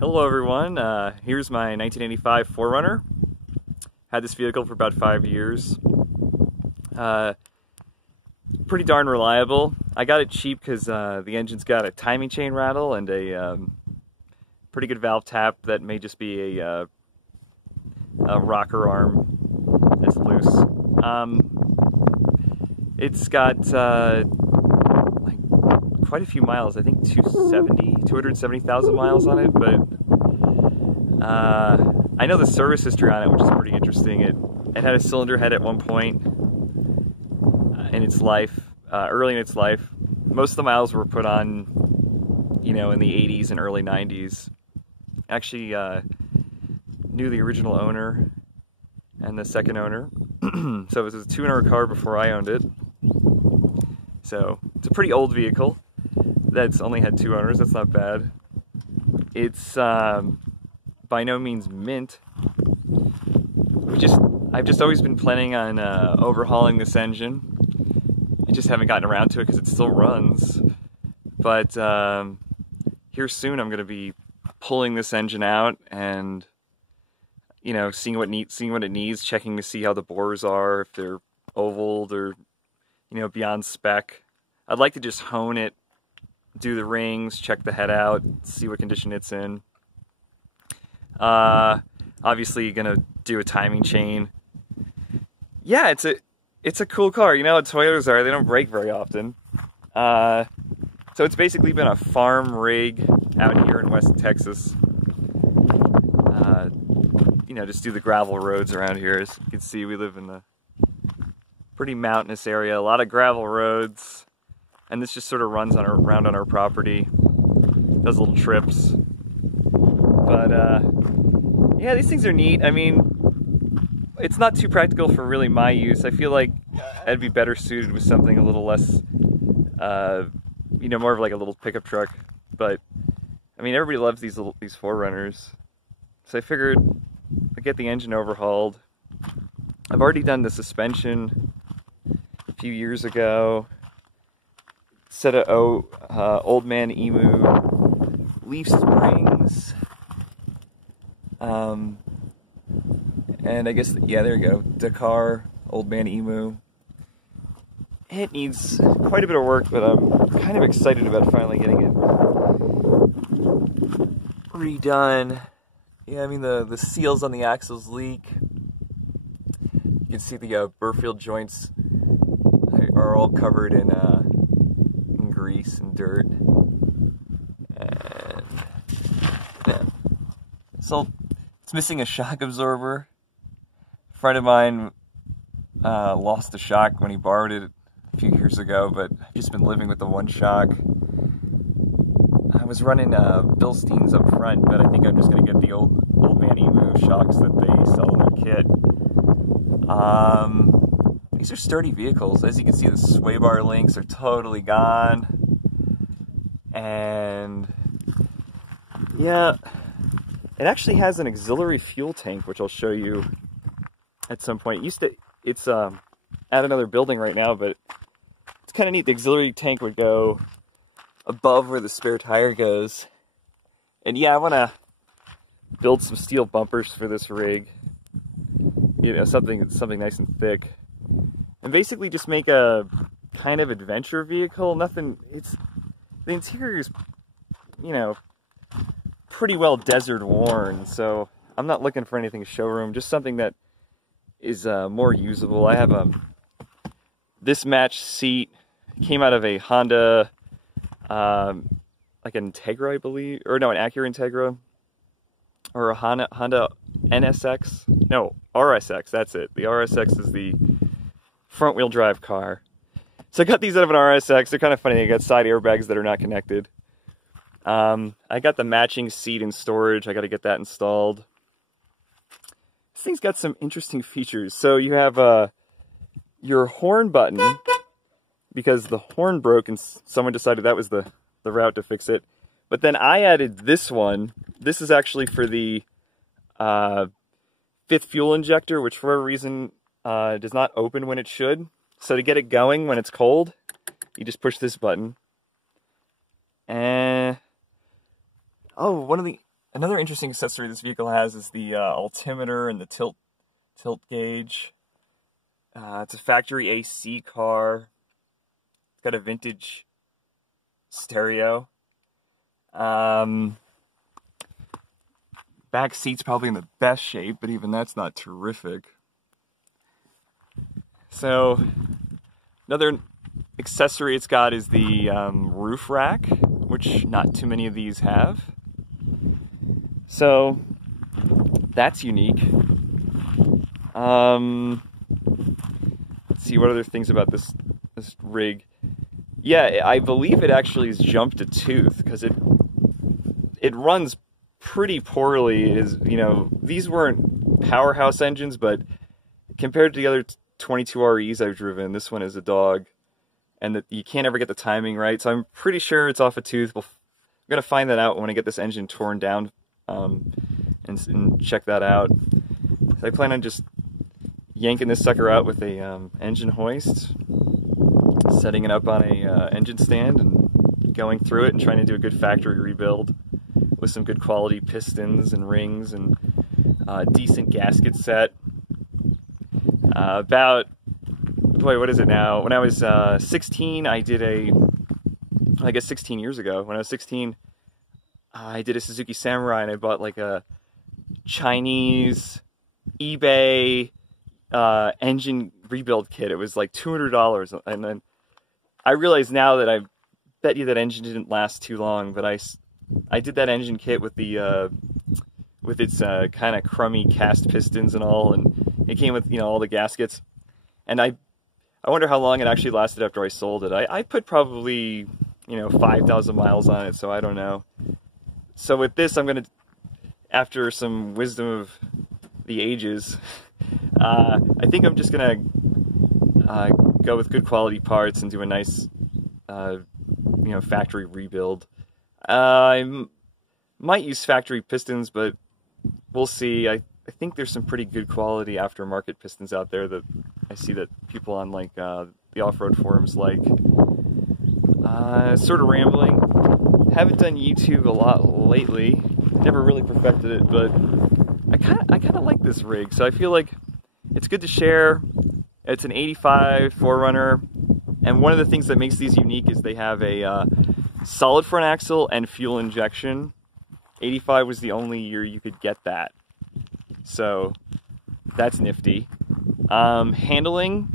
Hello everyone, here's my 1985 4Runner. Had this vehicle for about 5 years. Pretty darn reliable. I got it cheap because the engine's got a timing chain rattle and a pretty good valve tap that may just be a rocker arm that's loose. It's got like quite a few miles, I think 270,000 miles on it, but I know the service history on it, which is pretty interesting. It had a cylinder head at one point in its life, early in its life. Most of the miles were put in the 80s and early 90s. Actually, knew the original owner and the second owner. So it was a two-owner car before I owned it. So it's a pretty old vehicle that's only had 2 owners. That's not bad. It's by no means mint. I've just always been planning on overhauling this engine. I just haven't gotten around to it because it still runs. But here soon I'm going to be pulling this engine out and seeing what it needs, checking to see how the bores are, if they're ovaled or beyond spec. I'd like to just hone it, do the rings, check the head out, see what condition it's in. Obviously gonna do a timing chain. Yeah, it's a cool car. You know what Toyotas are, they don't break very often. So it's basically been a farm rig out here in West Texas. Just do the gravel roads around here. As you can see, we live in a pretty mountainous area, a lot of gravel roads, and this just sort of runs around on our property, does little trips. But yeah, these things are neat. I mean, it's not too practical for really my use. I feel like I'd be better suited with something a little less, more of like a little pickup truck. But I mean, everybody loves these 4Runners, so I figured I'd get the engine overhauled. I've already done the suspension a few years ago. Set of Old Man Emu leaf springs. And I guess, yeah, there you go. Dakar, Old Man Emu. It needs quite a bit of work, but I'm kind of excited about finally getting it redone. Yeah, I mean, the seals on the axles leak. You can see the Burfield joints are all covered in grease and dirt. And yeah. So it's missing a shock absorber. A friend of mine lost a shock when he borrowed it a few years ago, but I've just been living with the one shock. I was running Bilsteins up front, but I think I'm just going to get the old Man Emu shocks that they sell in their kit. These are sturdy vehicles. As you can see, the sway bar links are totally gone. And yeah, it actually has an auxiliary fuel tank, which I'll show you at some point. It's at another building right now, but it's kind of neat. The auxiliary tank would go above where the spare tire goes. And yeah, I want to build some steel bumpers for this rig. Something nice and thick. And basically just make a kind of adventure vehicle. The interior is, pretty well desert worn, so I'm not looking for anything showroom, just something that is more usable. I have this matched seat, came out of a Honda, like an Integra, I believe, or no, an Acura Integra, or a Honda NSX, no, RSX, that's it. The RSX is the front-wheel drive car. So I got these out of an RSX. They're kind of funny. They got side airbags that are not connected. I got the matching seat in storage. I got to get that installed. This thing's got some interesting features. So you have your horn button, because the horn broke and someone decided that was the route to fix it. But then I added this one. This is actually for the 5th fuel injector, which for whatever reason does not open when it should. So to get it going when it's cold, you just push this button. And oh, Another interesting accessory this vehicle has is the altimeter and the tilt gauge. It's a factory AC car. It's got a vintage stereo. Back seat's probably in the best shape, but even that's not terrific. So, another accessory it's got is the roof rack, which not too many of these have. So, that's unique. Let's see, what other things about this rig? Yeah, I believe it actually has jumped a tooth, because it runs pretty poorly. It is, you know, these weren't powerhouse engines, but compared to the other 22 REs I've driven, this one is a dog, and that you can't ever get the timing right. So I'm pretty sure it's off a tooth. I'm gonna find that out when I get this engine torn down, and check that out. So I plan on just yanking this sucker out with a engine hoist, setting it up on a engine stand, and going through it and trying to do a good factory rebuild with some good quality pistons and rings and decent gasket set. What is it now? When I was 16, I did I guess 16 years ago, when I was 16, I did a Suzuki Samurai, and I bought like a Chinese eBay engine rebuild kit. It was like $200, and then I realize now that I bet you that engine didn't last too long, but I did that engine kit with the with its kind of crummy cast pistons and all, and it came with, you know, all the gaskets. And I wonder how long it actually lasted after I sold it. I put probably, you know, 5,000 miles on it, so I don't know. So with this, I'm gonna, after some wisdom of the ages, I think I'm just gonna go with good quality parts and do a nice, you know, factory rebuild. I might use factory pistons, but we'll see. I think there's some pretty good quality aftermarket pistons out there that I see that people on like the off-road forums like. Sort of rambling. Haven't done YouTube a lot lately. Never really perfected it, but I kind of like this rig. So I feel like it's good to share. It's an 85 4Runner, and one of the things that makes these unique is they have a solid front axle and fuel injection. 85 was the only year you could get that, so that's nifty. Handling,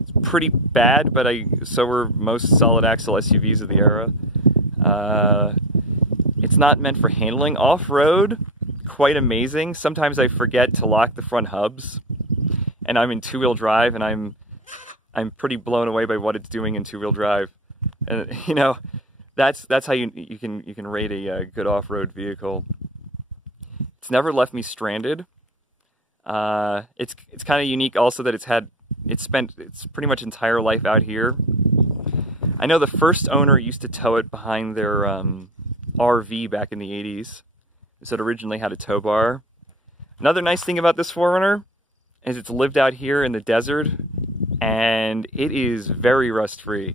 it's pretty bad, but so were most solid axle SUVs of the era. It's not meant for handling. Off-road, quite amazing. Sometimes I forget to lock the front hubs, and I'm in two-wheel drive, and I'm pretty blown away by what it's doing in two-wheel drive. And you know, that's how you can rate a good off-road vehicle. It's never left me stranded. It's kind of unique also that it's spent its pretty much entire life out here. I know the first owner used to tow it behind their RV back in the 80s. So it originally had a tow bar. Another nice thing about this 4Runner is it's lived out here in the desert, and it is very rust-free.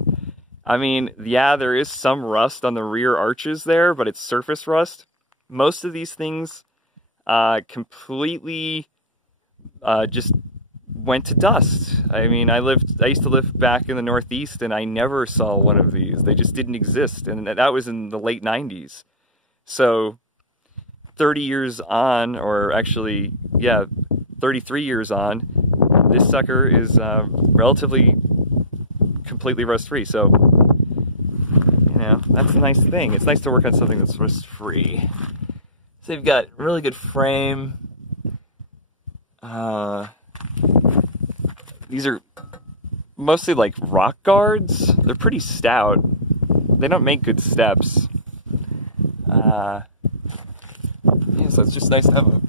I mean, yeah, there is some rust on the rear arches there, but it's surface rust. Most of these things completely just went to dust. I mean, I used to live back in the Northeast, and I never saw one of these. They just didn't exist, and that was in the late 90s. So 30 years on, or actually, yeah, 33 years on, this sucker is relatively completely rust-free. So, you know, that's a nice thing. It's nice to work on something that's rust-free. So you've got really good frame. These are mostly like rock guards. They're pretty stout. They don't make good steps. Yeah, so it's just nice to have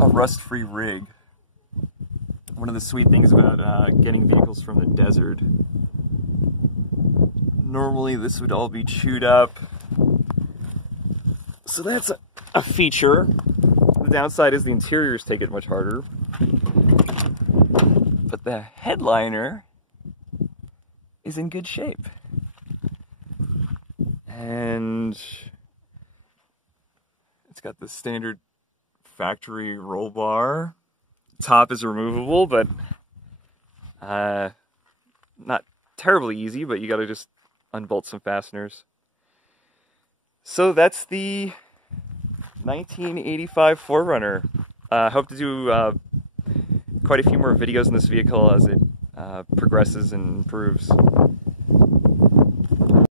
a rust-free rig. One of the sweet things about getting vehicles from the desert. Normally this would all be chewed up. So that's a feature. The downside is the interiors take it much harder. But the headliner is in good shape. And got the standard factory roll bar. Top is removable, but not terribly easy, but you gotta just unbolt some fasteners. So that's the 1985 4Runner. I hope to do quite a few more videos in this vehicle as it progresses and improves.